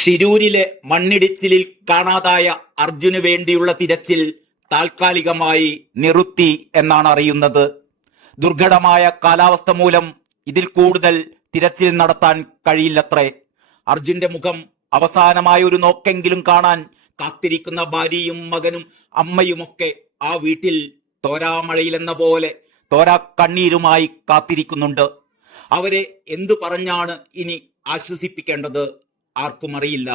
ഷിരൂരിലെ മണ്ണിടിച്ചിലിൽ കാണാതായ അർജുന് വേണ്ടിയുള്ള തിരച്ചിൽ താൽക്കാലികമായി നിർത്തി എന്നാണ് അറിയുന്നത്. ദുർഘടമായ കാലാവസ്ഥ മൂലം ഇതിൽ കൂടുതൽ തിരച്ചിൽ നടത്താൻ കഴിയില്ലത്രേ. അർജുന്റെ മുഖം അവസാനമായ ഒരു നോക്കെങ്കിലും കാണാൻ കാത്തിരിക്കുന്ന ഭാര്യയും മകനും അമ്മയുമൊക്കെ ആ വീട്ടിൽ തോരാമഴയിലെന്ന പോലെ തോരാ കണ്ണീരുമായി കാത്തിരിക്കുന്നുണ്ട്. അവരെ എന്തു പറഞ്ഞാണ് ഇനി ആശ്വസിപ്പിക്കേണ്ടത് ആർക്കും അറിയില്ല.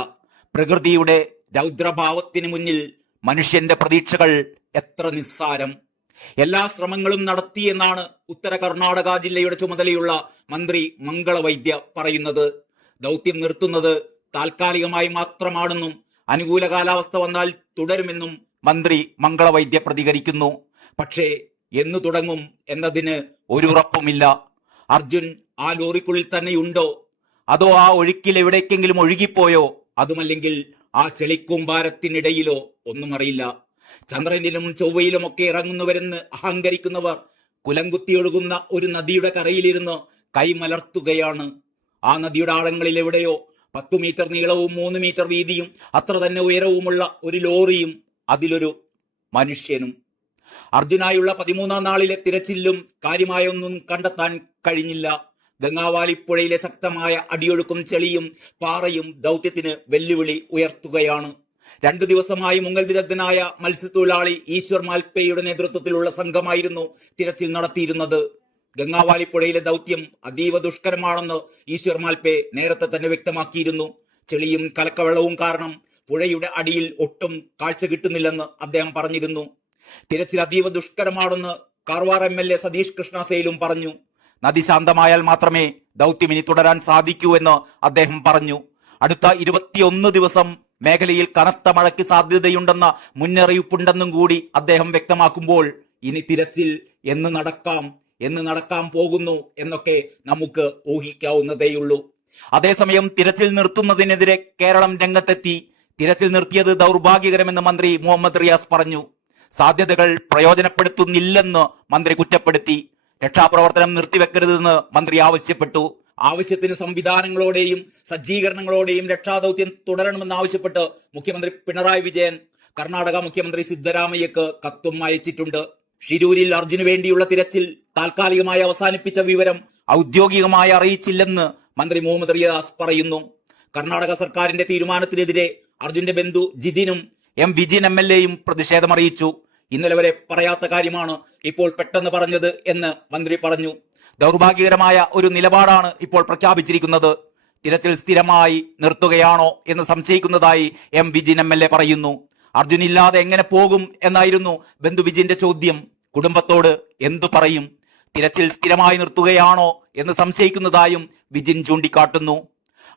പ്രകൃതിയുടെ രൗദ്രഭാവത്തിന് മുന്നിൽ മനുഷ്യന്റെ പ്രതീക്ഷകൾ എത്ര നിസ്സാരം. എല്ലാ ശ്രമങ്ങളും നടത്തിയെന്നാണ് ഉത്തര കർണാടക ജില്ലയുടെ ചുമതലയുള്ള മന്ത്രി മംഗളവൈദ്യ പറയുന്നത്. ദൗത്യം നിർത്തുന്നത് താൽക്കാലികമായി മാത്രമാണെന്നും അനുകൂല കാലാവസ്ഥ വന്നാൽ തുടരുമെന്നും മന്ത്രി മംഗളവൈദ്യ പ്രതികരിക്കുന്നു. പക്ഷേ എന്നു തുടങ്ങും എന്നതിന് ഒരു ഉറപ്പുമില്ല. അർജുൻ ആ ലോറിക്കുള്ളിൽ തന്നെയുണ്ടോ, അതോ ആ ഒഴുക്കിൽ എവിടേക്കെങ്കിലും ഒഴുകിപ്പോയോ, അതുമല്ലെങ്കിൽ ആ ചെളിക്കൂമ്പാരത്തിനിടയിലോ, ഒന്നും അറിയില്ല. ചന്ദ്രനിലും ചൊവ്വയിലുമൊക്കെ ഇറങ്ങുന്നവരെന്ന് അഹങ്കരിക്കുന്നവർ കുലംകുത്തി ഒഴുകുന്ന ഒരു നദിയുടെ കരയിലിരുന്ന് കൈമലർത്തുകയാണ്. ആ നദിയുടെ ആഴങ്ങളിൽ എവിടെയോ 10 മീറ്റർ നീളവും 3 മീറ്റർ വീതിയും അത്ര തന്നെ ഉയരവുമുള്ള ഒരു ലോറിയും അതിലൊരു മനുഷ്യനും. അർജുനായുള്ള 13-ാം നാളിലെ തിരച്ചിലും കാര്യമായൊന്നും കണ്ടെത്താൻ കഴിഞ്ഞില്ല. ഗംഗാവാലിപ്പുഴയിലെ ശക്തമായ അടിയൊഴുക്കും ചെളിയും പാറയും ദൗത്യത്തിന് വെല്ലുവിളി ഉയർത്തുകയാണ്. 2 ദിവസമായി മുങ്ങൽ വിദഗ്ധനായ മത്സ്യത്തൊഴിലാളി ഈശ്വർ മാൽപേയുടെ നേതൃത്വത്തിലുള്ള സംഘമായിരുന്നു തിരച്ചിൽ നടത്തിയിരുന്നത്. ഗംഗാവാലിപ്പുഴയിലെ ദൗത്യം അതീവ ദുഷ്കരമാണെന്ന് ഈശ്വർ മാൽപേ നേരത്തെ തന്നെ വ്യക്തമാക്കിയിരുന്നു. ചെളിയും കലക്കവെള്ളവും കാരണം പുഴയുടെ അടിയിൽ ഒട്ടും കാഴ്ച കിട്ടുന്നില്ലെന്ന് അദ്ദേഹം പറഞ്ഞിരുന്നു. തിരച്ചിൽ അതീവ ദുഷ്കരമാണെന്ന് കാർവാർ MLA സതീഷ് കൃഷ്ണ സെയിലും പറഞ്ഞു. നദി ശാന്തമായാൽ മാത്രമേ ദൗത്യം ഇനി തുടരാൻ സാധിക്കൂ എന്ന് അദ്ദേഹം പറഞ്ഞു. അടുത്ത 21 ദിവസം മേഖലയിൽ കനത്ത മഴയ്ക്ക് സാധ്യതയുണ്ടെന്ന മുന്നറിയിപ്പുണ്ടെന്നും കൂടി അദ്ദേഹം വ്യക്തമാക്കുമ്പോൾ ഇനി തിരച്ചിൽ എന്ന് നടക്കാൻ പോകുന്നു എന്നൊക്കെ നമുക്ക് ഊഹിക്കാവുന്നതേയുള്ളൂ. അതേസമയം തിരച്ചിൽ നിർത്തുന്നതിനെതിരെ കേരളം രംഗത്തെത്തി. തിരച്ചിൽ നിർത്തിയത് ദൗർഭാഗ്യകരമെന്ന് മന്ത്രി മുഹമ്മദ് റിയാസ് പറഞ്ഞു. സാധ്യതകൾ പ്രയോജനപ്പെടുത്തുന്നില്ലെന്ന് മന്ത്രി കുറ്റപ്പെടുത്തി. രക്ഷാപ്രവർത്തനം നിർത്തിവെക്കരുതെന്ന് മന്ത്രി ആവശ്യപ്പെട്ടു. ആവശ്യത്തിന് സംവിധാനങ്ങളോടെയും സജ്ജീകരണങ്ങളോടെയും രക്ഷാദൗത്യം തുടരണമെന്നാവശ്യപ്പെട്ട് മുഖ്യമന്ത്രി പിണറായി വിജയൻ കർണാടക മുഖ്യമന്ത്രി സിദ്ധരാമയ്യക്ക് കത്തും അയച്ചിട്ടുണ്ട്. ഷിരൂരിൽ അർജുന് വേണ്ടിയുള്ള തിരച്ചിൽ താൽക്കാലികമായി അവസാനിപ്പിച്ച വിവരം ഔദ്യോഗികമായി അറിയിച്ചില്ലെന്ന് മന്ത്രി മുഹമ്മദ് റിയാസ് പറയുന്നു. കർണാടക സർക്കാരിന്റെ തീരുമാനത്തിനെതിരെ അർജുന്റെ ബന്ധു ജിതിനും വിജിൻ MLAയും പ്രതിഷേധമറിയിച്ചു. ഇന്നലെ വരെ പറയാത്ത കാര്യമാണ് ഇപ്പോൾ പെട്ടെന്ന് പറഞ്ഞത് എന്ന് മന്ത്രി പറഞ്ഞു. ദൗർഭാഗ്യകരമായ ഒരു നിലപാടാണ് ഇപ്പോൾ പ്രഖ്യാപിച്ചിരിക്കുന്നത്. തിരച്ചിൽ സ്ഥിരമായി നിർത്തുകയാണോ എന്ന് സംശയിക്കുന്നതായി വിജിൻ MLA പറയുന്നു. അർജുൻ ഇല്ലാതെ എങ്ങനെ പോകും എന്നായിരുന്നു ബന്ധു വിജിന്റെ ചോദ്യം. കുടുംബത്തോട് എന്തു പറയും? തിരച്ചിൽ സ്ഥിരമായി നിർത്തുകയാണോ എന്ന് സംശയിക്കുന്നതായും വിജിൻ ചൂണ്ടിക്കാട്ടുന്നു.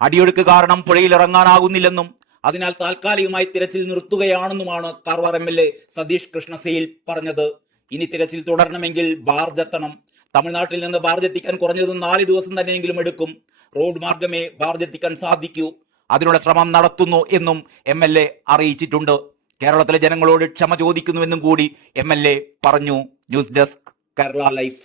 അടിയൊഴുക്ക് കാരണം പുഴയിൽ ഇറങ്ങാനാകുന്നില്ലെന്നും അതിനാൽ താൽക്കാലികമായി തിരച്ചിൽ നിർത്തുകയാണെന്നുമാണ് കാർവാർ MLA സതീഷ് കൃഷ്ണ സെയിൽ പറഞ്ഞത്. ഇനി തിരച്ചിൽ തുടരണമെങ്കിൽ ബാർജെത്തണം. തമിഴ്നാട്ടിൽ നിന്ന് ബാർജെത്തിക്കാൻ കുറഞ്ഞത് 4 ദിവസം തന്നെയെങ്കിലും എടുക്കും. റോഡ് മാർഗമേ ബാർജെത്തിക്കാൻ സാധിക്കൂ. അതിനുള്ള ശ്രമം നടത്തുന്നു എന്നും MLA അറിയിച്ചിട്ടുണ്ട്. കേരളത്തിലെ ജനങ്ങളോട് ക്ഷമ ചോദിക്കുന്നുവെന്നും കൂടി MLA പറഞ്ഞു. News desk Kerala life.